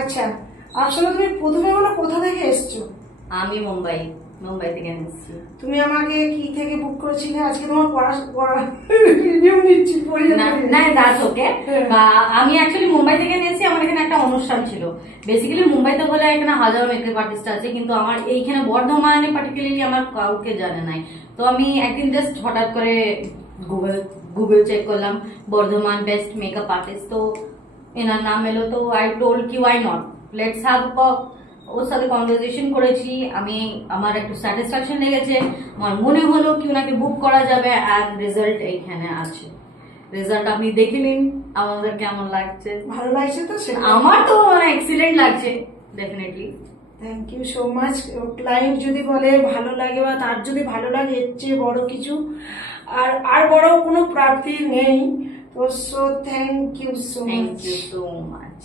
আচ্ছা, আসলে তুমি প্রথমে বলো কোথা থেকে এসছো? আমি মুম্বাই থেকে এসেছি। তুমি আমাকে কি থেকে বুক করেছিলে? আজকে তোমার রিভিউ নিচ্ছি, না দ্যাটস ওকে। আমি অ্যাকচুয়ালি মুম্বাই থেকে নিয়েছি। আমার এখানে একটা অনুষ্ঠান ছিল। বেসিক্যালি মুম্বাইতে বলে এখানে হাজারো মেকআপ আর্টিস্ট আছে, কিন্তু আমার এইখানে বর্ধমানে পার্টিকুলারলি আমার কাউকে জানে নাই। তো আমি একদিন জাস্ট হঠাৎ করে গুগল চেক করলাম বর্ধমান বেস্ট মেকআপ আর্টিস্ট, তো এনার নাম এলো। তো আই টোল্ড কি why not, let's have talk. ওর সাথে কনভারসেশন করেছি আমি, আমার একটু স্যাটিসফ্যাকশন লেগেছে, আমার মনে হলো কি ওনাকে বুক করা যাবে। অ্যান্ড রেজাল্ট এইখানে আছে। রেজাল্ট আপনি দেখে নিন আমাদের কেমন লাগছে। ভালো লাগছে তো? আমার তো এক্সিলেন্ট লাগছে definitely. Thank you so much. Client যদি বলে ভালো লাগে বা তার যদি ভালো লাগে, এর চেয়ে বড় কিছু আর বড় কোনো প্রাপ্তি নেই। তো so thank you so much.